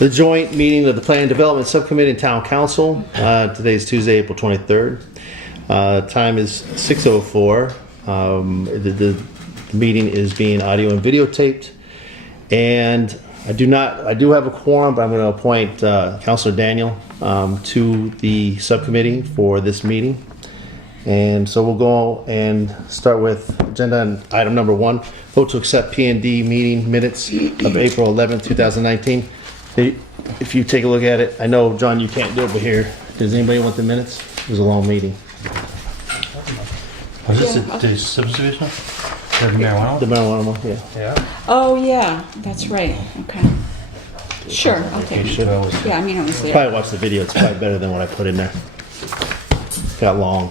The joint meeting of the Plan and Development Subcommittee and Town Council. Today is Tuesday, April 23rd. Time is 6:04. The meeting is being audio and videotaped. And I do have a quorum, but I'm going to appoint Councilor Daniel to the subcommittee for this meeting. And so we'll go and start with agenda item number 1, vote to accept P&D meeting minutes of April 11th, 2019. If you take a look at it, I know, John, you can't do it, but here, does anybody want the minutes? It was a long meeting. Was this the subdivision? Or the marijuana? The marijuana one, yeah. Yeah. Oh, yeah, that's right. Okay. Sure, I'll take it. Yeah, I mean, it was there. Probably watch the video. It's probably better than what I put in there. Got long.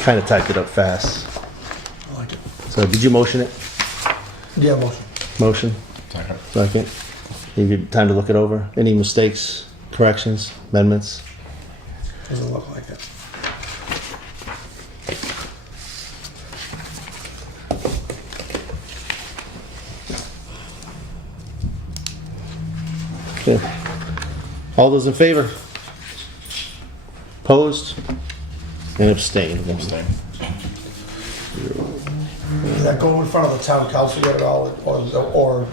Kind of typed it up fast. I like it. So did you motion it? Yeah, motion. Motion? Second. You get time to look it over? Any mistakes, corrections, amendments? Doesn't look like it. Okay. All those in favor? Opposed? And abstained. Abstain. Did that go in front of the town council yet at all, or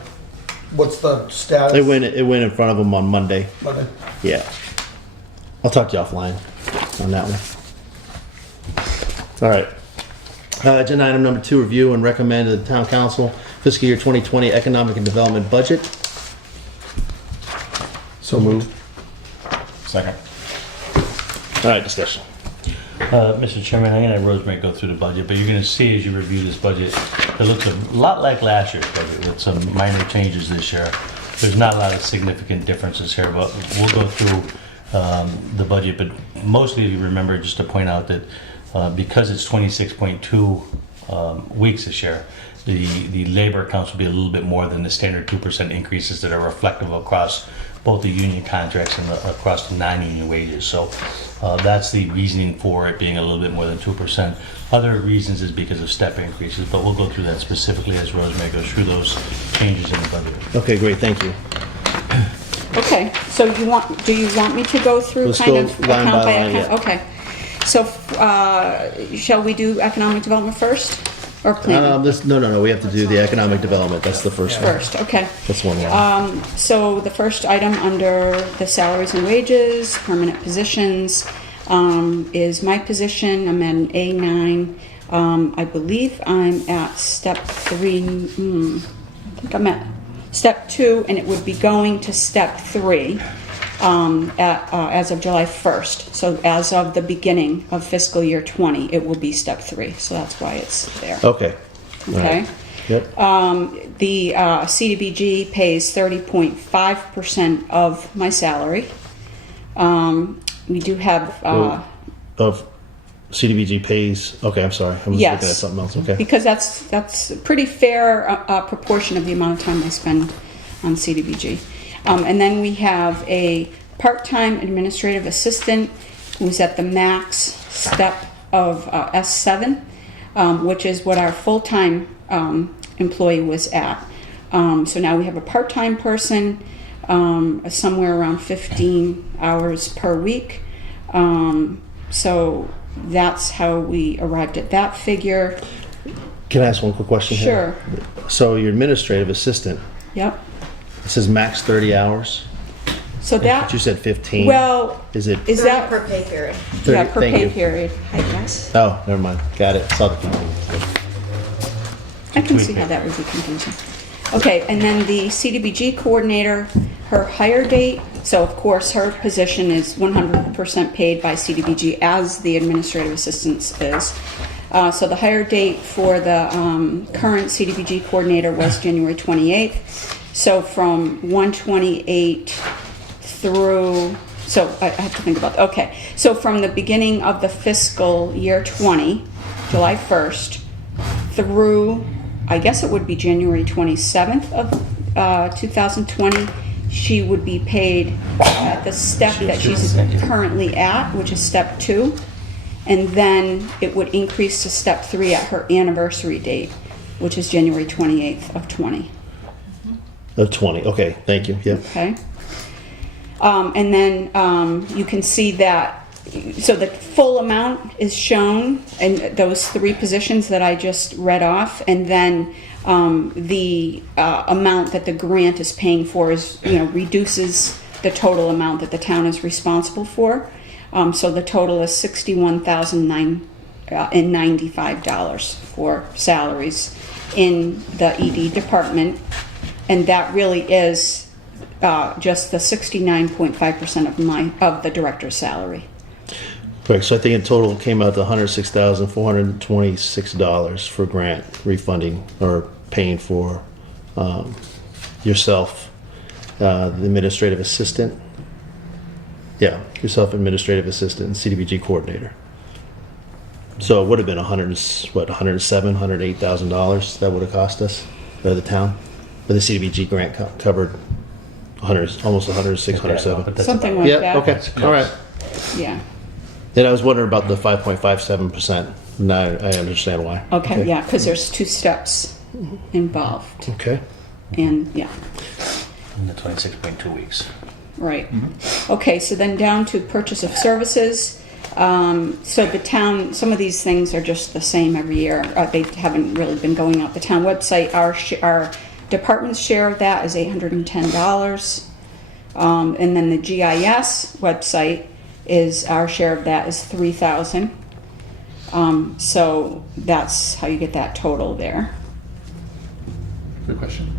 what's the status? It went in front of them on Monday. Monday? Yeah. I'll talk to you offline on that one. All right. Agenda item number 2, review and recommend to the town council fiscal year 2020 economic and development budget. So moved. Second. All right, discussion. Mr. Chairman, I'm going to have Rosemary go through the budget, but you're going to see as you review this budget, it looks a lot like last year's budget with some minor changes this year. There's not a lot of significant differences here, but we'll go through the budget. But mostly, you remember just to point out that because it's 26.2 weeks this year, the labor accounts will be a little bit more than the standard 2% increases that are reflective across both the union contracts and across the non-union wages. So that's the reasoning for it being a little bit more than 2%. Other reasons is because of step increases, but we'll go through that specifically as Rosemary goes through those changes in the budget. Okay, great, thank you. Okay, so do you want me to go through Let's kind go of line account by by line, account? yeah. Okay. So, shall we do economic development first? Or planning? No, we have to do the economic development. That's the first one. First, okay. That's one line. So the first item under the salaries and wages, permanent positions, is my position. I'm at an A9. I believe I'm at step 3. I think I'm at step 2, and it would be going to step 3 as of July 1st. So as of the beginning of fiscal year 20, it will be step 3. So that's why it's there. Okay. Okay. Right. Yep. The CDBG pays 30.5% of my salary. We do have Of CDBG pays. Okay, I'm sorry. I was Yes. looking at something else. Okay. because that's a pretty fair proportion of the amount of time I spend on CDBG. And then we have a part-time administrative assistant who's at the max step of S7, which is what our full-time employee was at. So now we have a part-time person, somewhere around 15 hours per week. So that's how we arrived at that figure. Can I ask one quick question here? Sure. So your administrative assistant, Yep. it says max 30 hours. So But that, you said 15. well, Is it? is that per pay period? 30? yeah, per Thank pay you. period, I guess. Oh, never mind. Got it. Saw the confusion. I can see how that would be confusing. Okay, and then the CDBG coordinator, her hire date, so of course her position is 100% paid by CDBG as the administrative assistant is. So the hire date for the current CDBG coordinator was January 28th. So from 1/28 through, so I have to think about that. Okay, so from the beginning of the fiscal year 20, July 1st, through, I guess it would be January 27th of 2020, she would be paid at the step that she's currently at, which is step 2, and then it would increase to step 3 at her anniversary date. which is January 28th of 20. Of 20, okay, thank you, yep. Okay. And then you can see that, so the full amount is shown in those three positions that I just read off, and then the amount that the grant is paying for is, reduces the total amount that the town is responsible for. So the total is $61,095 for salaries in the ED department, and that really is just the 69.5% of the director's salary. Correct, so I think in total it came out to $106,426 for grant refunding or paying for yourself, the administrative assistant. Yeah, yourself, administrative assistant, and CDBG coordinator. So it would have been $108,000 that would have cost us, or the town. But the CDBG grant covered 100, almost 106, 107. But that's Something about- like Yeah, that. okay, That's all right. Yeah. And I was wondering about the 5.57%. Now I understand why. Okay, yeah, because there's two steps involved. Okay. And, yeah, In the 26.2 weeks. right. Okay, so then down to purchase of services. So the town, some of these things are just the same every year. They haven't really been going out. The town website, our department's share of that is $810. And then the GIS website is, our share of that is $3,000. So that's how you get that total there. Good question.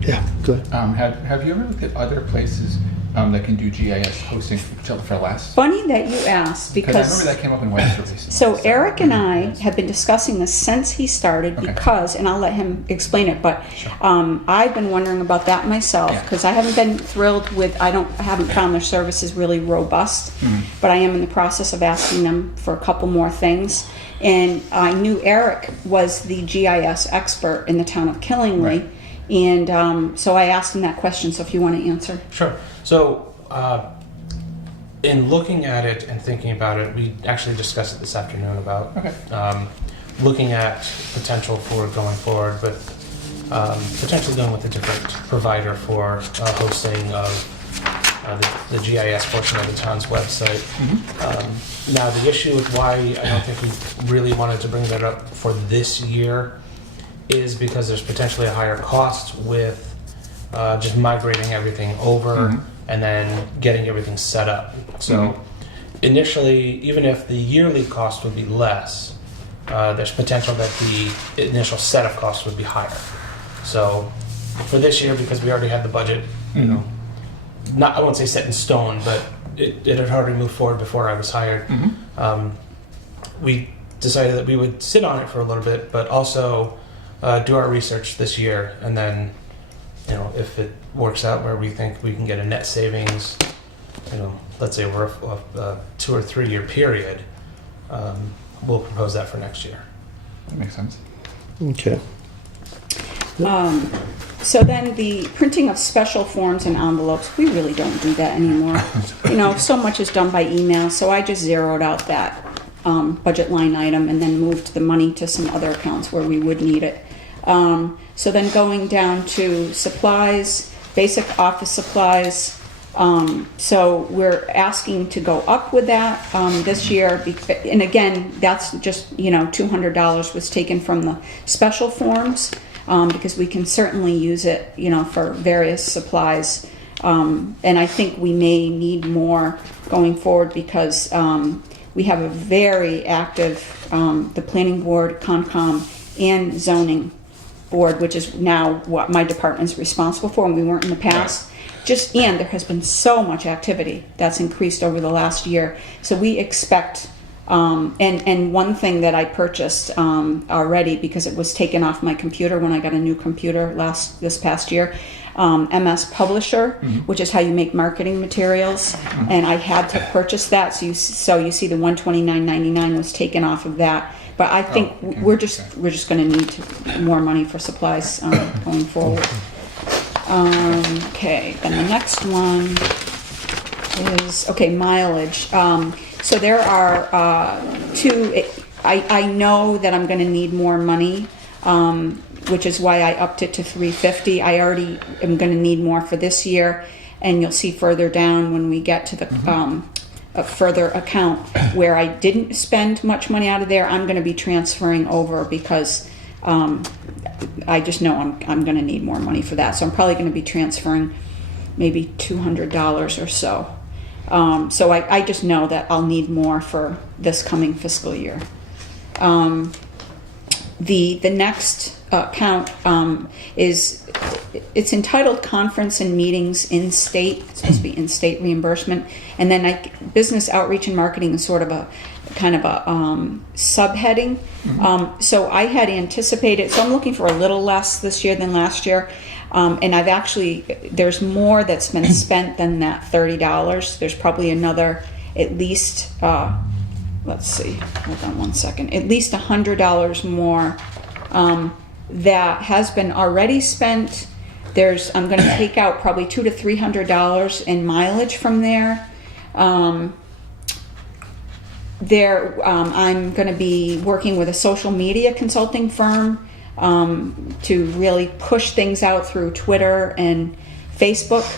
Yeah, go ahead. Have you ever looked at other places that can do GIS hosting for less? Funny that you asked, Because I remember because that came up in Webster recently. so Eric and I have been discussing this since he started, Okay. because, and I'll let him explain it, but Sure. I've been wondering about that myself, Yeah. because I haven't been thrilled with, I haven't found their services really robust, Mm-hmm. but I am in the process of asking them for a couple more things. And I knew Eric was the GIS expert in the town of Killingly, Right. and so I asked him that question, so if you want to answer. Sure. So, in looking at it and thinking about it, we actually discussed it this afternoon about Okay. looking at potential for going forward, but potentially going with a different provider for hosting of the GIS portion of the town's website. Now, the issue with why I don't think we really wanted to bring that up for this year is because there's potentially a higher cost with just migrating everything over and then getting everything set up. So initially, even if the yearly cost would be less, there's potential that the initial setup cost would be higher. So for this year, because we already had the budget, I won't say set in stone, but it had already moved forward before I was hired. We decided that we would sit on it for a little bit, but also do our research this year, and then, if it works out where we think we can get a net savings, let's say over a 2 or 3 year period, we'll propose that for next year. That makes sense. Okay. So then the printing of special forms and envelopes, we really don't do that anymore. So much is done by email, so I just zeroed out that budget line item and then moved the money to some other accounts where we would need it. So then going down to supplies, basic office supplies. So we're asking to go up with that this year. And again, that's just, $200 was taken from the special forms because we can certainly use it, for various supplies. And I think we may need more going forward because we have a very active, the planning board, Concom, and zoning board, which is now what my department is responsible for, and we weren't in the past. And there has been so much activity that's increased over the last year. So we expect, and one thing that I purchased already because it was taken off my computer when I got a new computer this past year, MS Publisher, which is how you make marketing materials, and I had to purchase that. So you see the $129.99 was taken off of that. But I think we're just going to need more money for supplies going forward. Okay, then the next one is mileage. So there are two. I know that I'm going to need more money which is why I upped it to 350. I already am going to need more for this year, and you'll see further down when we get to the a further account where I didn't spend much money out of there. I'm going to be transferring over because I just know I'm going to need more money for that. So I'm probably going to be transferring maybe $200 or so. So I just know that I'll need more for this coming fiscal year. The next account it's entitled Conference and Meetings in State. It's supposed to be in-state reimbursement. And then Business Outreach and Marketing is sort of a kind of a subheading. So I had anticipated, so I'm looking for a little less this year than last year. And I've actually, there's more that's been spent than that $30. There's probably another, at least, let's see, hold on one second, at least $100 more that has been already spent. I'm going to take out probably $200 to $300 in mileage from there. I'm going to be working with a social media consulting firm to really push things out through Twitter and Facebook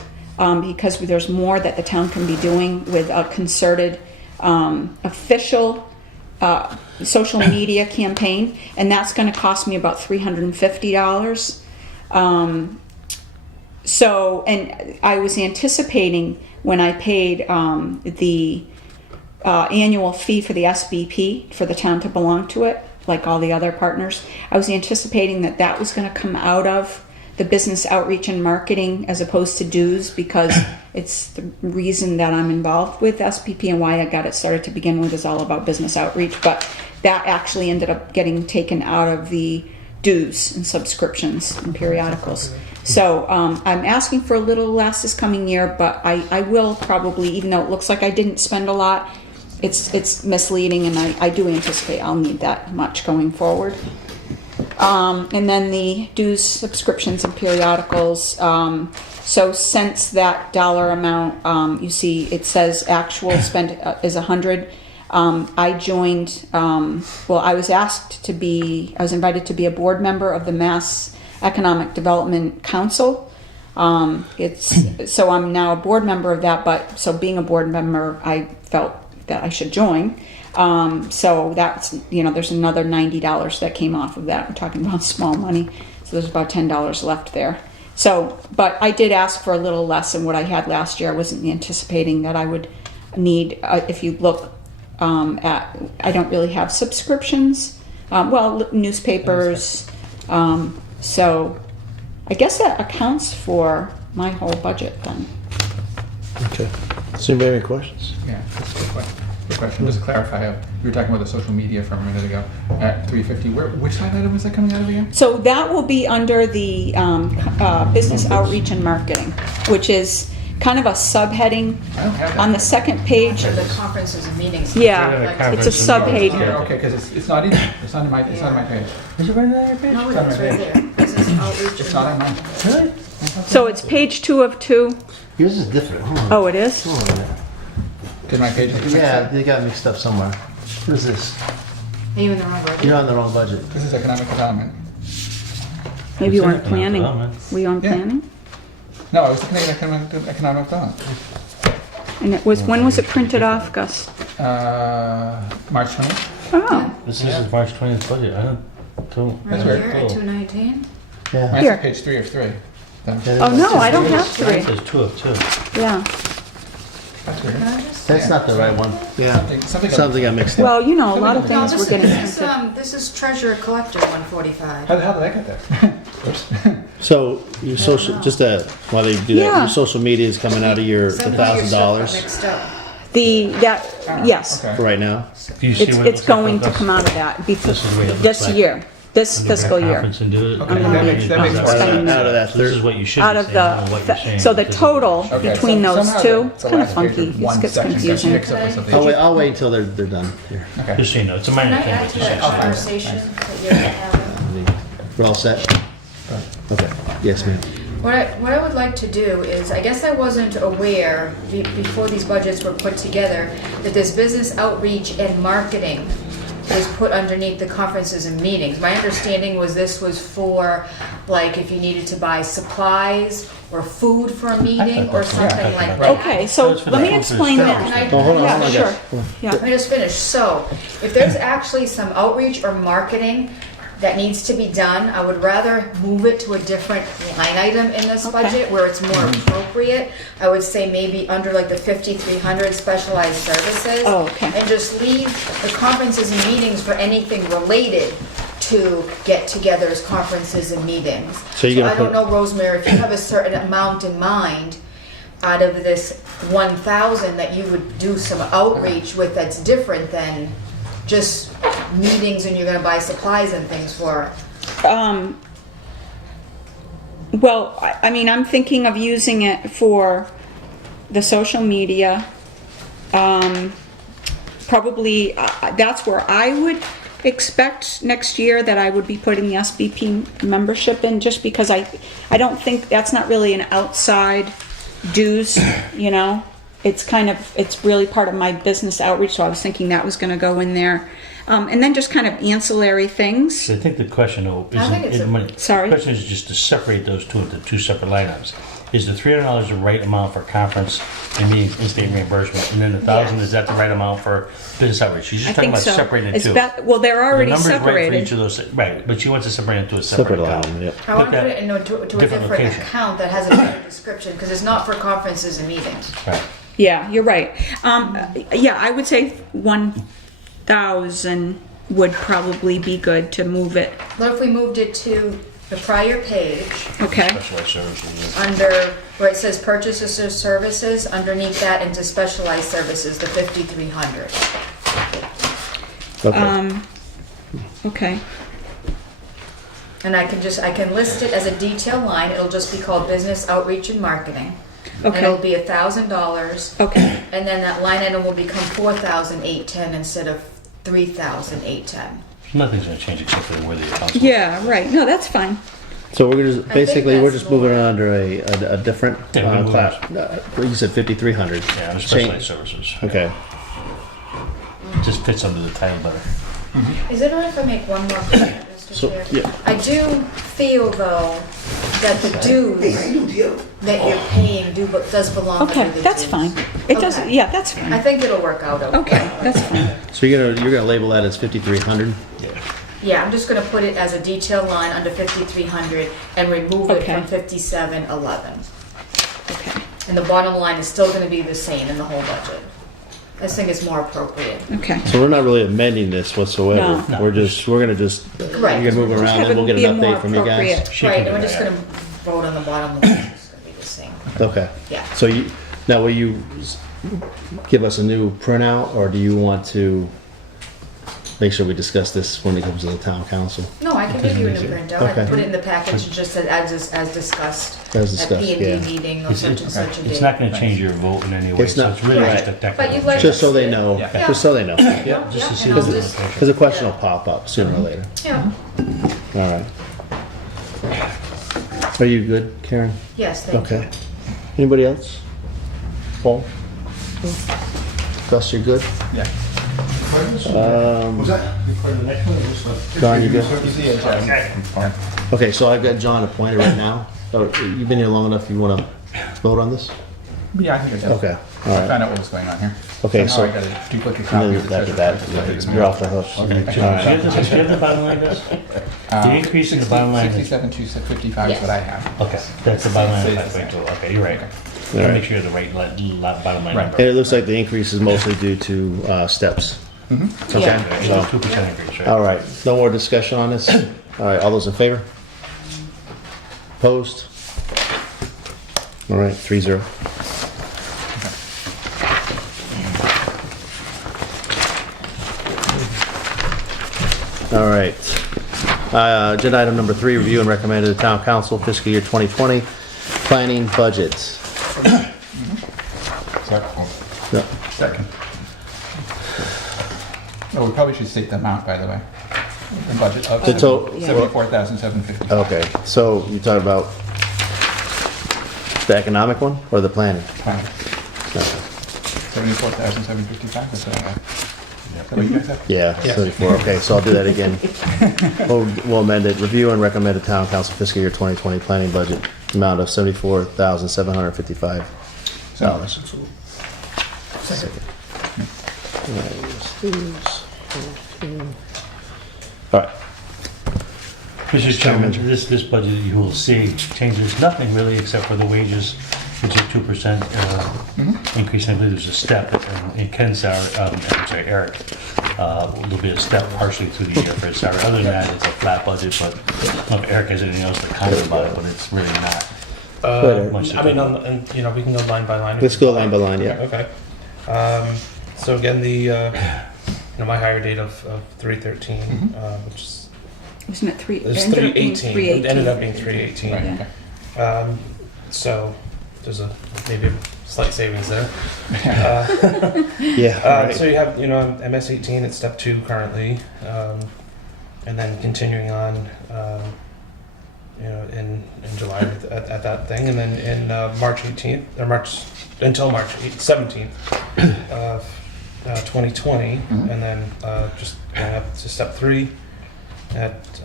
because there's more that the town can be doing with a concerted official social media campaign, and that's going to cost me about $350. So, and I was anticipating when I paid the annual fee for the SBP for the town to belong to it, like all the other partners, I was anticipating that was going to come out of the business outreach and marketing as opposed to dues, because it's the reason that I'm involved with SPP and why I got it started to begin with is all about business outreach. But that actually ended up getting taken out of the dues and subscriptions and periodicals. So I'm asking for a little less this coming year, but I will probably, even though it looks like I didn't spend a lot, it's misleading, and I do anticipate I'll need that much going forward. And then the dues, subscriptions, and periodicals. So since that dollar amount, you see it says actual spend is 100. I joined. I was invited to be a board member of the Mass Economic Development Council. So I'm now a board member of that. But so being a board member, I felt that I should join. So that's, there's another $90 that came off of that. We're talking about small money. So there's about $10 left there. So, but I did ask for a little less than what I had last year. I wasn't anticipating that I would need, if you look I don't really have subscriptions. Newspapers. So I guess that accounts for my whole budget then. Okay. So anybody have any questions? Yeah, that's a good question. Good question. Just to clarify, we were talking about the social media from a minute ago at 350. Which line item is that coming out of again? So that will be under the business outreach and marketing, which is kind of a subheading I don't have that. on the second page. For the conferences and meetings. Yeah, it's a subpage. Okay, because it's not in my page. Is it right on your page? No, it's right there. Business outreach. It's not on mine. Really? So it's page 2 of 2. Yours is different. Hold on. Oh, it is? Hold on a minute. Did my page? Yeah, they got mixed up somewhere. What is this? Are you in the wrong budget? You're on the wrong budget. This is economic development. Maybe you It's in weren't planning. economic development. Were you on Yeah. planning? No, I was looking at economic development. And it was, when was it printed off, Gus? March 20th. Oh, This is March 20th budget. I don't. Right That's here right. at 219? Yeah. Mine's Here. on page 3 of 3. Then. oh no, I don't have Mine 3. says 2 of 2. Yeah. That's weird. Can I just? That's not the right one. Yeah. Something got mixed up. Well, a lot of No, things were getting printed. this is treasurer collector 145. How the hell did I get there? Oops. So your social, while they do that, Yeah. your social media is coming out of your Somehow your stuff got $1,000 mixed up. Yes, Okay. for right now. Do you see what it it's looks going like to on come out of that This is what it looks this like. year, this Under fiscal year. conference and do it. Okay, I'm gonna be, that makes more spending sense. Out of that So this is third. what you should Out be of saying, I don't know what you're the, saying. so the This is- total Okay, between so those somehow two, the it's kind of last page funky, of it one gets section got confusing. mixed up with something. I'll wait until they're done here. Okay. Just so you know, it's a Can minor I thing. add but to just that so you know. conversation that you're having? We're all set? Okay. Yes, ma'am. What I would like to do is, I guess I wasn't aware before these budgets were put together that there's business outreach and marketing was put underneath the conferences and meetings. My understanding was this was for, like, if you needed to buy supplies or food for a meeting or something like that. Okay, so That's for let the me food explain service. Can that. I- Oh, hold on, Yeah, hold on, sure. guys. Yeah, Let me just finish. So, if there's actually some outreach or marketing that needs to be done, I would rather move it to a different line item in this Okay. budget where it's more appropriate. I would say maybe under like the 5,300 specialized services. Oh, okay. And just leave the conferences and meetings for anything related to get-togethers, conferences and meetings. So you're gonna I don't put- know, Rosemary, if you have a certain amount in mind out of this 1,000 that you would do some outreach with that's different than just meetings and you're gonna buy supplies and things for. well, I mean, I'm thinking of using it for the social media. Probably, that's where I would expect next year that I would be putting the SBP membership in, just because I don't think, that's not really an outside dues, you know? It's kind of, it's really part of my business outreach, so I was thinking that was gonna go in there. And then just kind of ancillary things. So I think the question though I think it's isn't, money. Sorry? The question is just to separate those two into two separate line items. Is the $300 the right amount for conference and meetings in-state reimbursement? And then the 1,000, Yes. is that the right amount for business outreach? She's I just talking think about so. separating the It's two. well, they're already The number's right for separated. each of those, right, but she wants to separate into a separate Separate account. line, yep. I wanna that put it into to a different different location. account that has a better description, because it's not for conferences and meetings. Right. Yeah, you're right. Yeah, I would say 1,000 would probably be good to move it. What if we moved it to the prior page, Okay. Specialized services. under where it says purchases or services, underneath that into specialized services, the 5,300. Okay. Okay. And I can list it as a detail line, it'll just be called business outreach and marketing. And it'll Okay. be $1,000, Okay. and then that line item will become 4,810 instead of 3,810. Nothing's gonna change except for where the accounts are. Yeah, right. No, that's fine. So we're just, think basically, we're that's just moving it more- under a different Yeah, we can move class. You said 5,300. Yeah, the specialized services. Okay. It just fits under the title better. Is it alright if I make one more comment, Mr. So, Chair? yeah. I do feel though that the dues that you're paying does belong under the Okay, dues. that's fine. It doesn't, Okay. yeah, that's I fine. think it'll work out okay. Okay, that's fine. So you're gonna label that as 5,300? Yeah, I'm just gonna put it as a detail line under 5,300 and remove it Okay. from 5,711. Okay. And the bottom line is still gonna be the same in the whole budget. I just think it's more appropriate. Okay. So we're not really amending this whatsoever. No. No. We're gonna just, you're Right. gonna move around and we'll get Be an more update from you guys. appropriate. She Right, can and we're do just that. gonna vote on the bottom line, it's gonna be the same. Okay. Yeah. So now will you give us a new printout, or do you want to make sure we discuss this when it comes to the town council? No, I can give you a new printout. I can Okay. put it in the package just as discussed. As discussed, At P and yeah. D meeting or It's, such and such a it's date. not gonna change your vote in any way, It's so not- it's really Right. just a But technical. you'd like- Just so they know, Yeah. just so they know. Yeah, Just to see and the I'll little just- picture. Because the question will pop up sooner or later. Yeah, All right. Are you good, Karen? yes, thank you. Okay. Anybody else? Paul? Gus, you're good? Yeah. Don, you good? Easy as fine. Okay, so I've got John appointed right now. Oh, you've been here long enough, you want to vote on this? Yeah, I think I did. Okay, all I right. found out what was going on here. Okay, Somehow so- I got a duplicate And copy then of the after treasurer's that, report. you're off the hook. Okay. Do you have the bottom line, Gus? The increase in the bottom line is, 67,255 is what I have. okay, that's the bottom line, Stays the 5.2, okay, you're right. All Gotta right. make sure you have the right bottom line Right. number. And it looks like the increase is mostly due to steps. Okay, Yeah. so, 2% increase, right? all right, no more discussion on this? All right, all those in favor? Opposed? All right, 3-0. All right. Agenda item number 3, review and recommend to the town council fiscal year 2020 planning budget. No, Second. Oh, we probably should state the amount, by the way. The budget of The to- 74,750. Okay, so you talking about the economic one or the planning? Fine. 74,755, that's what I have. Is that what you guys have? Yeah, Yes. 74. Okay, so I'll do that again. We'll amend it. Review and recommend to town council fiscal year 2020 planning budget amount of $74,755. Second. All right. Mr. Chairman, this budget you will see changes nothing really except for the wages, which is 2% increase. I believe there's a step in Ken's salary, I'm sorry, Eric. There'll be a step partially through the year for his salary. Other than that, it's a flat budget, but I don't know if Eric has anything else to comment about it, but it's really not. Much to I mean, do. and, you know, we can go line by line. Let's go line by line, yeah. Okay. So again, the, you know, my hire date of 3/13, which is, Wasn't it it was ended up being 3/18. It ended up being 3/18. 3/18. Right, Yeah. okay. So there's maybe a slight savings there. Yeah, all right. So you have, you know, MS 18 at step 2 currently, and then continuing on, you know, in July at that thing, and then in March 18th or until March 17th of 2020, and then just going up to step 3 at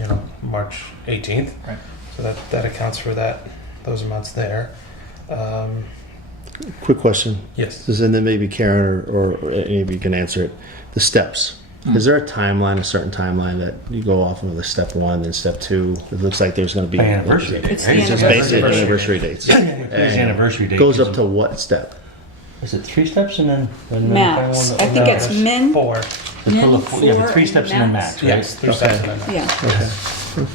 you know, March 18th. Right. So that accounts for those amounts there. Quick question. Yes. And then maybe Karen or any of you can answer it. The steps. Is there a timeline, a certain timeline that you go off of the step 1 and step 2? It looks like there's going to be Anniversary date. It's the right? It's just anniversary. basic anniversary dates. His anniversary date Goes is- up to what step? Is it 3 steps and then the Max. final I one? think No, it's that's- min. 4. Yeah, but 3 4 steps and then max, right? Yes, 3 steps and then max. Yeah.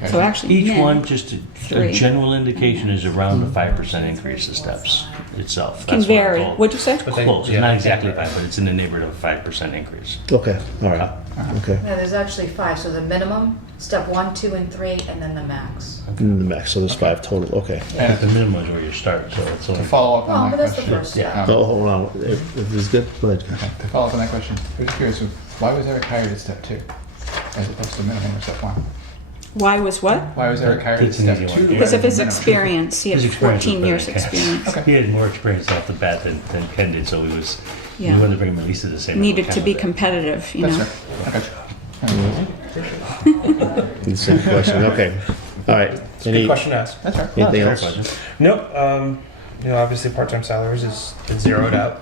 Okay. So actually, Each min. one, just a 3. general indication, is around the 5% increase of steps itself. Can That's what I'm vary. told. What'd you say? But they- Close, yeah, it's not they exactly vary. 5, but it's in the neighborhood of a 5% increase. Okay, all right. Okay. Yeah, there's actually 5, so the minimum, step 1, 2, and 3, and then the max. And the max, so there's 5 total. Okay. And the minimum is where you start, so it's To only. follow up Well, on but that that's the question. first Yeah. step. Oh, hold on. If this is good, go ahead. Okay, to follow up on that question, I'm just curious, why was Eric hired at step 2 as opposed to minimum or step 1? Why was what? Why was Eric hired at It's an step easy 2? one. Because of rather his than minimum? experience. He had His experience was 14 better years than Ken's. experience. Okay. He had more experience off the bat than Ken did, so we Yeah. wanted to bring him at least to the same. Needed level to Ken be was at. competitive, you That's know. fair. Okay. The same question. Okay. All right. Good Any, question to ask. That's right. anything Fair else? question. Nope. You know, obviously part-time salaries is been zeroed out.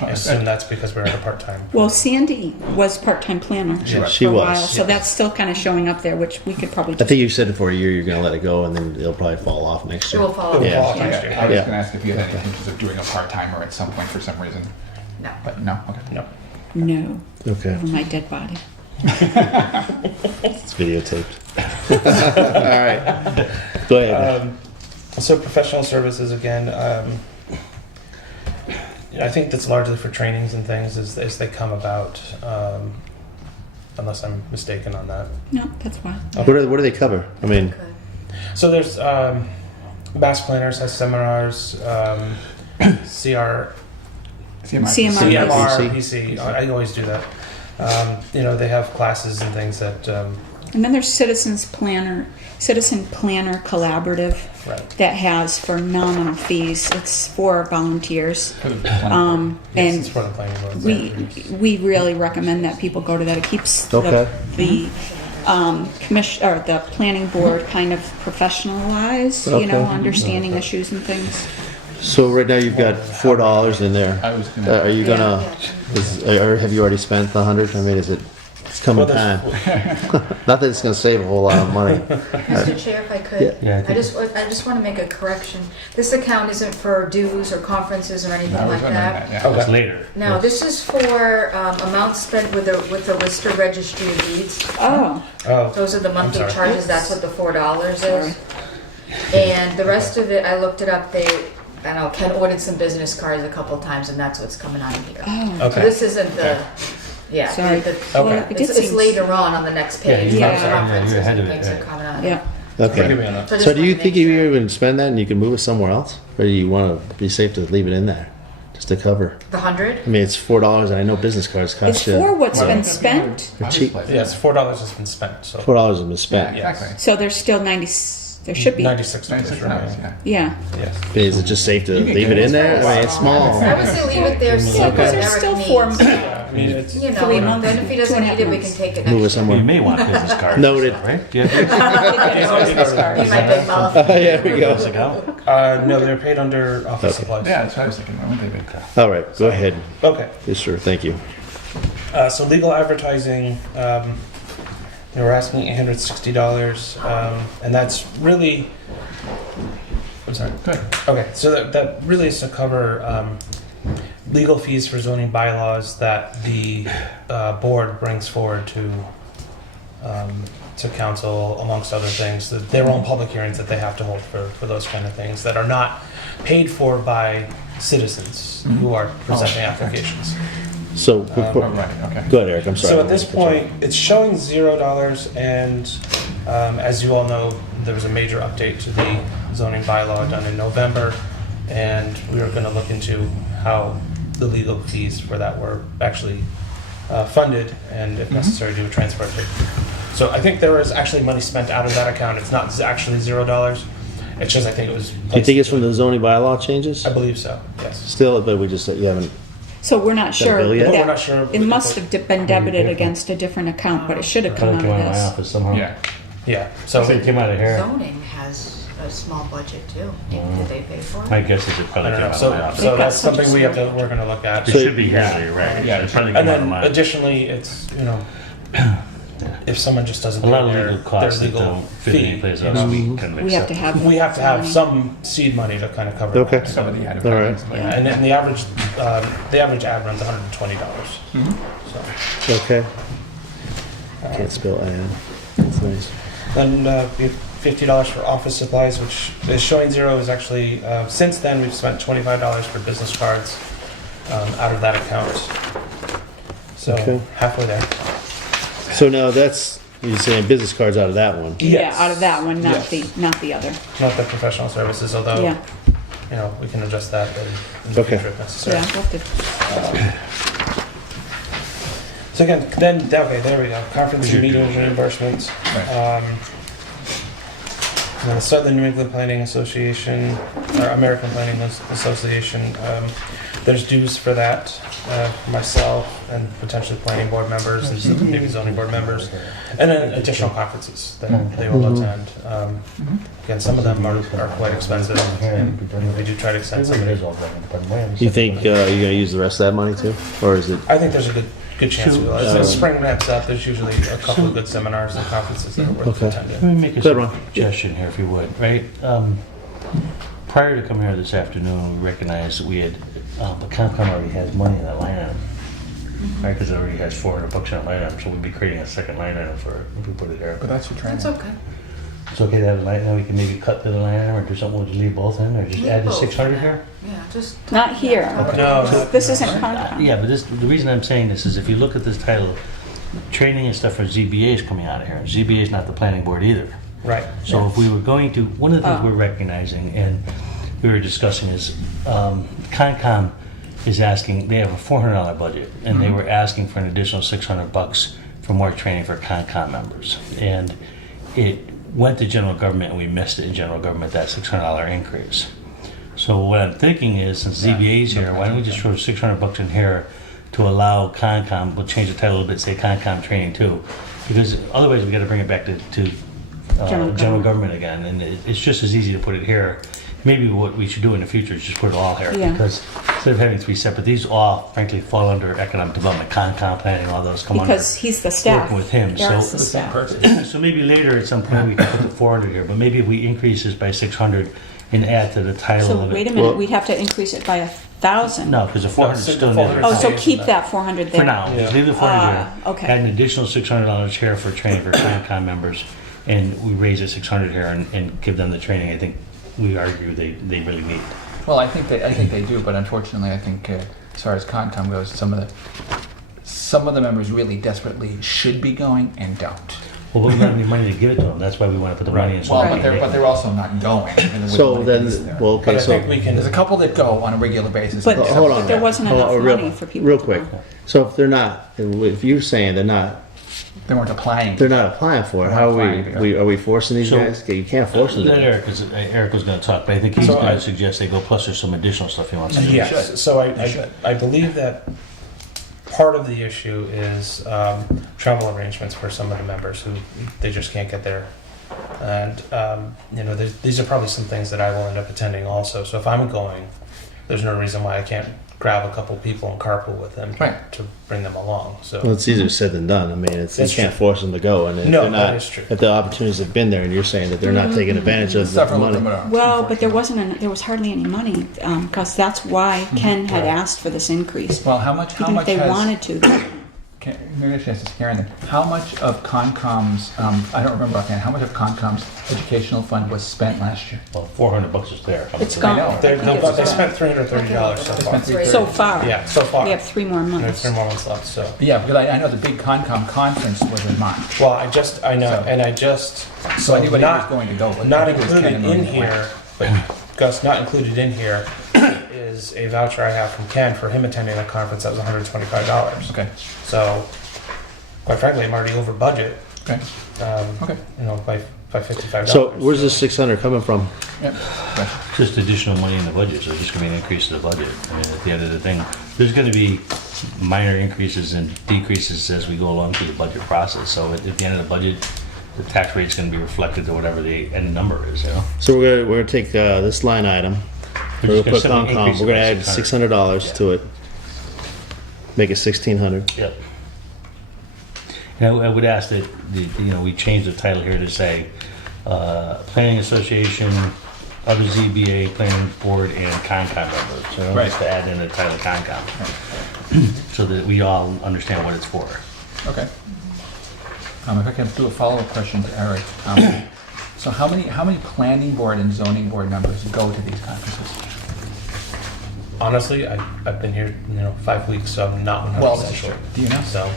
I assume that's because we're at a part-time. Well, Sandy was part-time planner She for a was, while, so that's still kind of showing up there, which we could probably I just. think you said for a year you're going to let it go, and then it'll probably fall off next It year. will follow. Yeah. Fall next year. I was Yeah. going to ask if you had any intentions of doing a part-timer at some point for some reason, No. but no, okay. No. No, Okay. over my dead body. It's videotaped. All right. Go ahead. So professional services again. I think that's largely for trainings and things as they come about, unless I'm mistaken on that. No, that's fine. What do they cover? I mean, Good. So there's Mass Planners has seminars, CR, CMR. CMR, PC. I always do that. You know, they have classes and things that, And then there's Citizen Planner Collaborative right. that has for nominal fees. It's for volunteers. For the planning board. Yes, And it's for the planning board. we really recommend that people go to that. It keeps Okay. the commission or the planning board kind of professionalized, you know, Okay. understanding issues and things. so right now you've got $4 in there. I was going to. Are you gonna? Or have you already spent the 100? I mean, is it? It's coming Well, time. there's- Not that it's gonna save a whole lot of money. Mr. Chair, if I could, Yeah, I I think- just want to make a correction. This account isn't for dues or conferences or anything I was like wondering that. that, yeah. It's later. No, this is for amounts spent with the Worcester Registry of Deeds. Oh, Oh, Those are the monthly sorry. charges, that's what the $4 Sorry. is. And the rest of it, I looked it up, I don't know, Ken ordered some business cards a couple of times and that's what's coming out of here. oh, So okay. this isn't the, yeah. sorry. the- Well, Okay. it did It's seem- later on the next page. Yeah, I'm sorry, yeah, Conferences you're ahead and of it, things are right. coming out of it. Yeah. Forgive Okay. me on that. So just So do you wanna think make if sure. you even spend that and you can move it somewhere else, or do you want to be safe to leave it in there just to cover? The 100? I mean, it's $4, and I know business cards It's cost you for what's Why been would that be spent, They're cheap. obviously? Yes, $4 has been spent, so. $4 has been spent. Yeah, exactly. so there's still There should be. 96 $96, yeah. Yeah. Yes. Is it just safe to leave it in there? I mean, it's small. I would say leave it there, see Yeah, what because there's Eric still needs. 4 months. I mean, it's You 3 know, months, then if he doesn't 2.5 need it, we months. can take it Move it next year. somewhere. You may want business cards. Noted. Right? Do you have Be my big mouth. Yeah, there we years go. ago? no, they're paid under office supplies. Yeah, that's what I was thinking. Why wouldn't they be? All right, go ahead. Okay. Yes, sir, thank you. So legal advertising, they were asking $860, and that's really. I'm sorry. Go ahead. Okay, so that really is to cover legal fees for zoning bylaws that the board brings forward to council, amongst other things. Their own public hearings that they have to hold for those kind of things that are not paid for by citizens who are presenting applications. So, Right, okay. go ahead, Eric, I'm sorry. So at this point, it's showing $0, and as you all know, there was a major update to the zoning bylaw done in November, and we were going to look into how the legal fees for that were actually funded, and if necessary, do a transfer. So I think there was actually money spent out of that account. It's not actually $0. It's just I think it was. Do you think it's from the zoning bylaw changes? I believe so. Yes. Still, but we just, you haven't, So we're not sure. bill yet? that- We're not sure. It must have been debited against a different account, but it should have come Probably out came out of of my this. office somehow. Yeah. Yeah. So So it came out of here. Zoning has a small budget too. Did they pay for My it? guess is it I probably don't came know. out of my office. So They've that's got such a something we're going to look at. It should be here, right? Yeah, It's probably And came out of then mine. additionally, it's, if someone just doesn't A lot pay of their legal costs that legal don't fit fee, any place you else. know, We kind of We have accept. to have. we have to have money. some seed money to kind of cover Okay. that. Some of the All right. advertising. Yeah, and then the average ad runs $120. So, okay. Can't spell ad. That's nice. then we have $50 for office supplies, which is showing $0. Is actually since then we've spent $25 for business cards out of that account. So Okay. halfway there. So now that's, you're saying business cards out of that one? Yeah, out of that one, not Yes. the other. Not the professional services, although Yeah, we can adjust that in the Okay. future if necessary. yeah, we'll have to- So again, then okay, there we go. Conference and meeting reimbursements. Right. And then the Southern New England Planning Association, or American Planning Association. There's dues for that. For myself and potentially planning board members, there's maybe zoning board members, and then additional conferences that they will attend. Again, some of them are quite expensive, and we do try to extend some of it. You think you're gonna use the rest of that money too? Or is it, I think there's a good chance we will. As spring ramps up, there's usually a couple of good seminars and conferences that are worth Okay. Let attending. me make a Good one. suggestion here, if you would, right? Prior to coming here this afternoon, we recognized that we had, the Concom already has money in that line item. Right, because it already has $400 in that line item, so we'd be creating a second line item for it if we put it there. But that's your training. That's okay. It's okay to have a line item, we can maybe cut to the line item or do something, we'll just leave both in, or just Leave add the both 600 in here? Yeah, just. Not here. No, This isn't Concom. Yeah, but the reason I'm saying this is if you look at this title, training and stuff for ZBA is coming out of here. ZBA is not the planning board either. right. So if we were going to, one of the things Oh. we're recognizing and we were discussing is Concom is asking, they have a $400 budget and they were asking for an additional $600 for more training for Concom members. And it went to general government and we missed it in general government, that $600 increase. So what I'm thinking is, since ZBA's here, why don't we just throw $600 in here to allow Concom, we'll change the title a little bit, say Concom training too. Because otherwise we gotta bring it back to General general government. government again, and it's just as easy to put it here. Maybe what we should do in the future is just put it all here, Yeah. because instead of having three separate, these all frankly fall under economic development, Concom planning, all those come under. Because he's the staff. Working with him, Eric's so- the staff. Person. So maybe later at some point we can put the 400 here, but maybe if we increase this by 600 and add to the title So of it. wait a minute, Well- we'd have to increase it by 1,000. No, because the 400 is still in there. 400 Oh, so keep that 400 there. For now, just leave the 400 here. okay. Add an additional $600 here for training for Concom members, and we raise it 600 here and give them the training I think we argue they really need. Well, I think they do, but unfortunately, I think as far as Concom goes, some of the members really desperately should be going and don't. Well, but we don't have any money to give it to them, that's why we want to put the money in. so Well, they but can they're make but they're also not going. even with so money then, that's there. well, But okay, I so, think we can. There's a couple that go on a regular basis. But- hold on. There wasn't Hold on, enough real- money for people Real to quick. go. So if they're not, if you're saying they're not They weren't applying. They're not applying for it. How are we forcing these So- guys? Okay, you can't force them. Eric was gonna talk, but I think he's So gonna I- suggest they go, plus there's some additional stuff he wants to do. Yes, so You should. I believe that part of the issue is travel arrangements for some of the members who they just can't get there. And, these are probably some things that I will end up attending also. So if I'm going, there's no reason why I can't grab a couple people and carpool with them Right. to bring them along. So Well, it's easier said than done. I mean, you That's can't true. force them to go, and if No, they're that not, is true. if the opportunities have been there, and you're saying that they're not taking advantage of the Several of them money. are. Well, but there was hardly any money, because that's why Ken had asked for this increase. Well, how much Even if they has, wanted to. maybe I should ask this Karen then. How much of Concom's, I don't remember offhand, how much of Concom's educational fund was spent last year? Well, $400 is there. It's I gone. know. they I think it's spent $330 so They far. spent $330. So far. Yeah, so far. We have 3 more And there's months. 3 more months left. So Yeah, because I know the big Concom conference was in March. well, I know, So anybody not who's going to go. not I think it was included Ken and in Maria. here, but Gus, not included in here is a voucher I have from Ken for him attending a conference that was $125. Okay, So, quite frankly, I'm already over budget. okay, okay. By $55. So where's this 600 coming from? Yep. Okay. Just additional money in the budget, so it's just gonna be an increase to the budget. I mean, at the end of the thing, there's gonna be minor increases and decreases as we go along through the budget process. So at the end of the budget, the tax rate's gonna be reflected to whatever the end number is, you know? So we're gonna take this line item. We're We're just gonna put simply Concom. increase We're it gonna by add $600 to it. Make it 1,600. Yep. And I would ask that, we change the title here to say, Planning Association, other ZBA, Planning Board, and Concom members. So Right. just to add in the title Concom. So that we all understand what it's for. Okay. If I can do a follow-up question to Eric. So how many planning board and zoning board members go to these conferences? Honestly, I've been here 5 weeks, so I'm not 100% Well, sure. do you know? So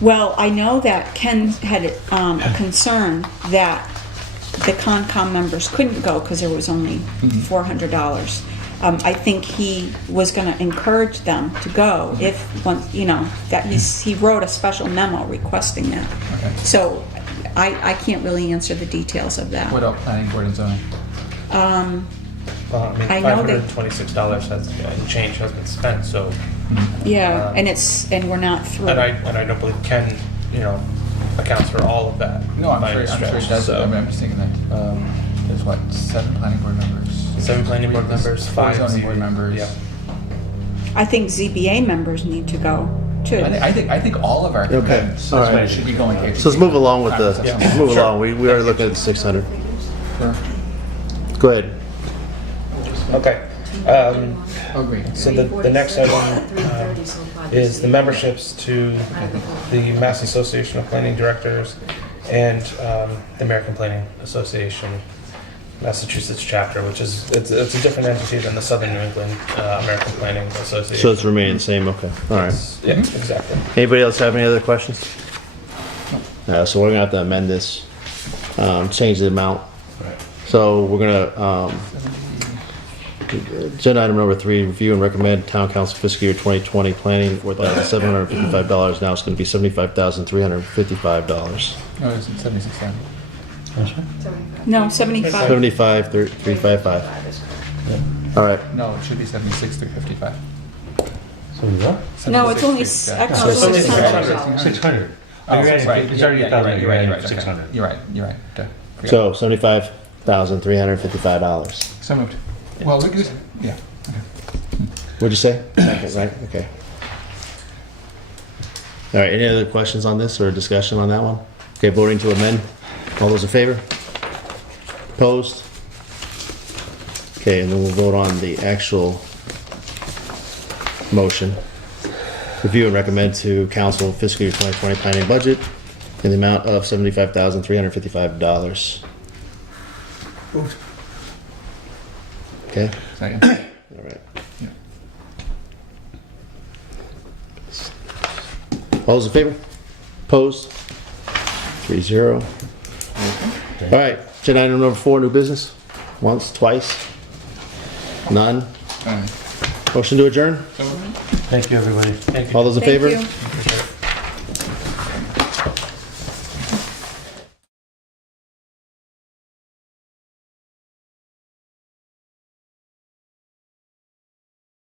Well, I know that Ken had a concern that the Concom members couldn't go because there was only $400. I think he was going to encourage them to go if, that he wrote a special memo requesting that. Okay. So I can't really answer the details of that. What about planning board and zoning? well, I know that- $526 and change has been spent. So Yeah, and we're not through. and I don't believe Ken accounts for all of that. No, I'm by sure any it stretch. does. So, I'm just thinking that there's 7 planning board members, 7 planning board 3 members, 4 5 zoning board members. Yeah. I think ZBA members need to go too. I think all of our Okay, commitments all right. should be going to. So let's move along with the. Yeah. Let's move Sure. along. We already looked at the 600. Sure. Go ahead. Okay. Agreed. So the next item is the memberships to the Mass Association of Planning Directors and the American Planning Association, Massachusetts chapter, which is it's a different entity than the Southern New England American Planning Association. So it's remaining the same. Okay. All right. Yeah, exactly. Anybody else have any other questions? So we're gonna have to amend this, change the amount. Right. So we're gonna, agenda item number 3, review and recommend town council fiscal year 2020 planning, $4,755. Now it's gonna be $75,355. No, it's 76,000. No, 75. 75,355. All right. No, it should be 76,355. So we what? No, it's only So it's only 600. 600. Oh, You're adding- right. It's already Yeah, 1,000, you're adding okay. 600. You're right. Okay. So $75,355. So moved. Well, we can just, yeah. What'd you say? Second, right? Okay. All right, any other questions on this or discussion on that one? Okay, voting to amend. All those in favor? Opposed? Okay, and then we'll vote on the actual motion. Review and recommend to council fiscal year 2020 planning budget in the amount of $75,355. Moved. Okay, Second. all right. All those in favor? Opposed? 3-0. All right, agenda item number 4, new business. Once, twice? None? Motion to adjourn? Thank you, everybody. Thank you. All those in Thank favor? you.